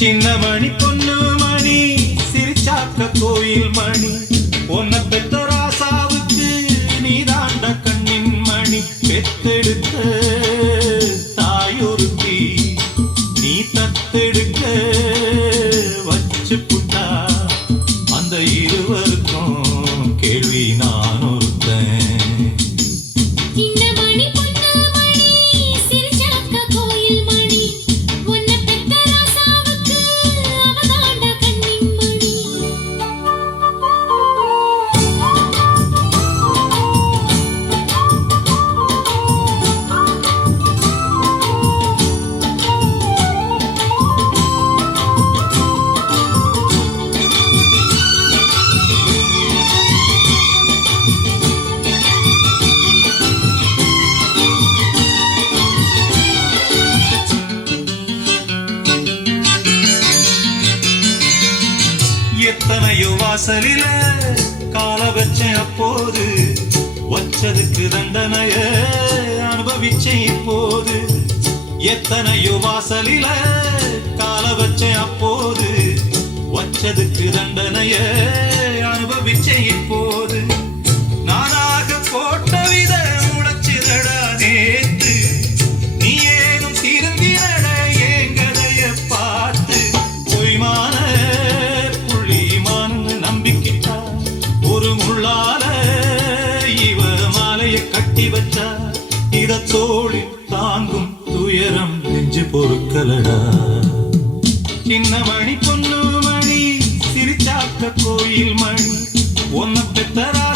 சின்ன மணி பொண்ணு மணி சிரிச்சாக்க கோயில் மணி உன்னை பெத்த ராசாவுக்கு நீ தாண்ட கண்ணின் மணி பெத்தெடுத்த தாயொருத்தி நீ தத்தெடுக்க வச்சு புட்டா அந்த இருவருக்கும் கேள்வி நான் ஒருத்தன். எத்தனையோ வாசலில கால வச்சேன் அப்போது வச்சதுக்கு தண்டனைய அனுபவிச்சேன் இப்போது. எத்தனையோ வாசலில கால வச்சேன் அப்போது வச்சதுக்கு தண்டனைய அனுபவிச்சேன் இப்போது. நானாக போட்ட வித முளைச்சிதடா நேத்து நீ ஏனும் திருந்தினட ஏங்கதைய பார்த்து பொய்மான கட்டி வச்சா இத தோழி தாங்கும் துயரம் நெஞ்சு பொறுக்கலடா. சின்ன மணி பொண்ணு மணி சிரிச்சாக்க கோயில் மணி உன்னை பெத்தரா